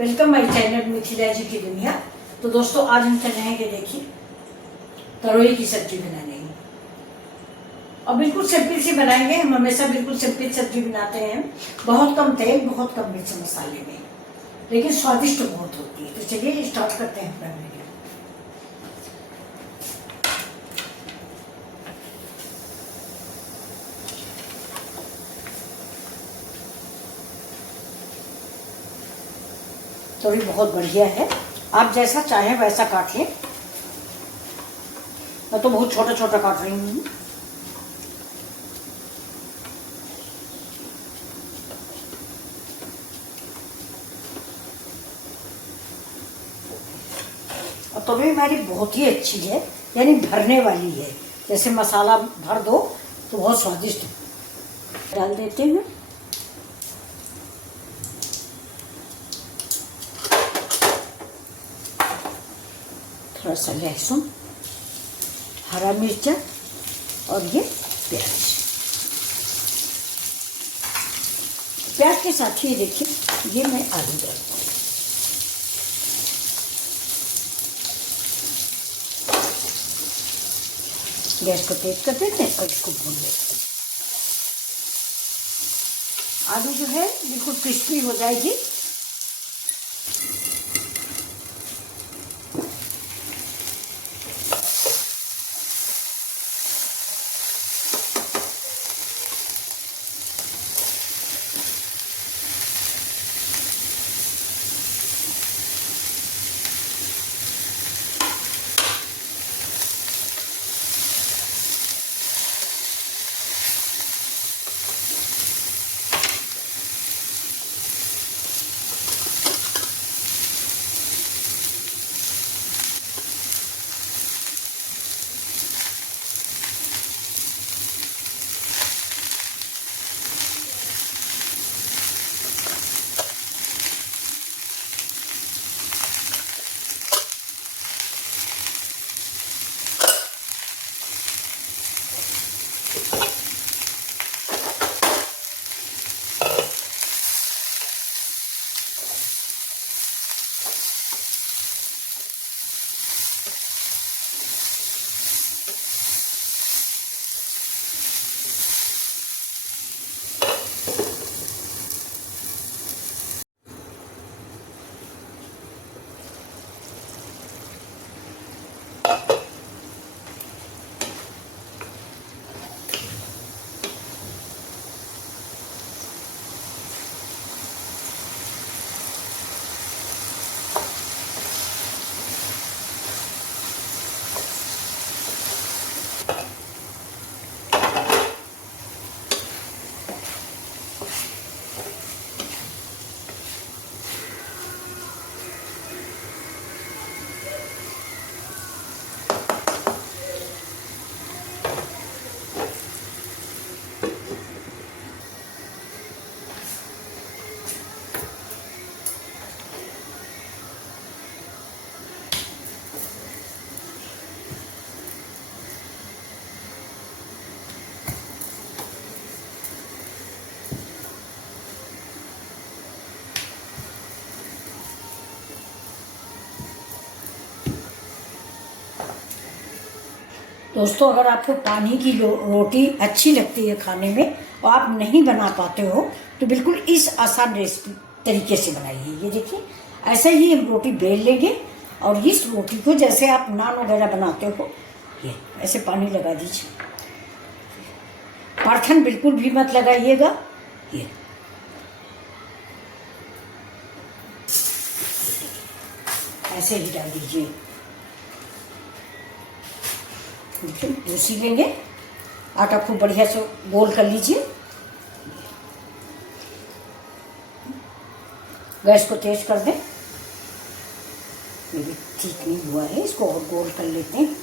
Welcome my channel Mithila जी की दुनिया। तो दोस्तों आज हम चल रहेंगे, देखिए तरोई की सब्जी बनाने की। और बिल्कुल सिंपल सी बनाएंगे। हम हमेशा बिल्कुल सिंपल सब्जी बनाते हैं, बहुत कम तेल, बहुत कम मिर्च मसाले में, लेकिन स्वादिष्ट बहुत होती है। तो चलिए स्टार्ट करते हैं अपना वीडियो। तोरी बहुत बढ़िया है, आप जैसा चाहें वैसा काट लें। मैं तो बहुत छोटा छोटा काट रही हूँ। और तोरी हमारी बहुत ही अच्छी है, यानी भरने वाली है। जैसे मसाला भर दो तो बहुत स्वादिष्ट डाल देते हैं। थोड़ा सा लहसुन, हरा मिर्चा और ये प्याज। प्याज के साथ ही देखिए ये मैं आलू डालती हूँ। गैस को तेज कर देते हैं और इसको भून लेते हैं। आलू जो है बिल्कुल क्रिस्पी हो जाएगी। दोस्तों अगर आपको पानी की रोटी अच्छी लगती है खाने में और आप नहीं बना पाते हो तो बिल्कुल इस आसान रेसिपी तरीके से बनाइए। ये देखिए ऐसे ही हम रोटी बेल लेंगे और इस रोटी को जैसे आप नान वगैरह बनाते हो ये ऐसे पानी लगा दीजिए। परथन बिल्कुल भी मत लगाइएगा। ये ऐसे ही डाल दीजिए। उसी लेंगे, आटा खूब बढ़िया से गोल कर लीजिए। गैस को तेज कर दें। ये भी ठीक नहीं हुआ है, इसको और गोल कर लेते हैं।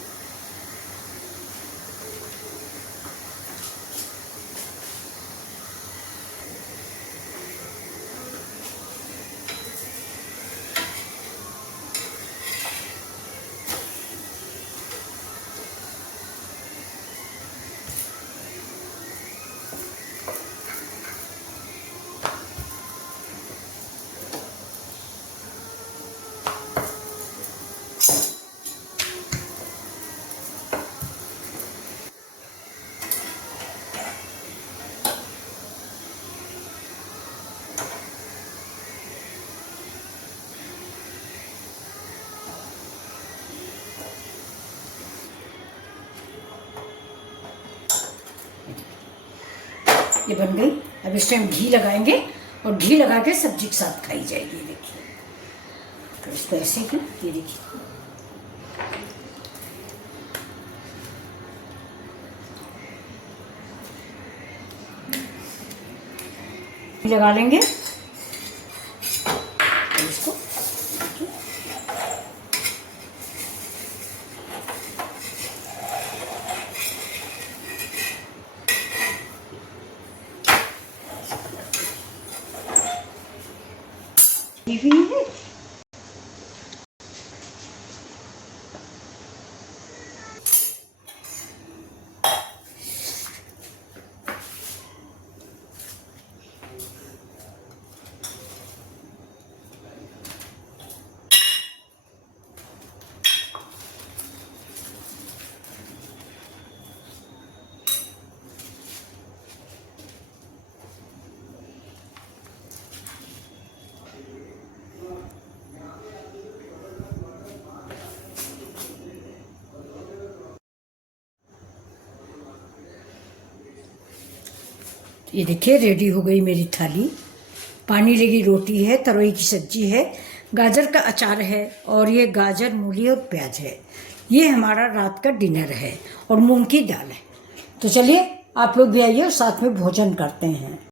ये बन गई। अब इस टाइम घी लगाएंगे और घी लगा के सब्जी के साथ खाई जाएगी। देखिए, तो इसको ऐसे ही, ये देखिए, लगा लेंगे इसको। हुई है। ये देखिए, रेडी हो गई मेरी थाली। पानी लगी रोटी है, तरोई की सब्जी है, गाजर का अचार है, और ये गाजर, मूली और प्याज है। ये हमारा रात का डिनर है, और मूंग की दाल है। तो चलिए, आप लोग भी आइए और साथ में भोजन करते हैं।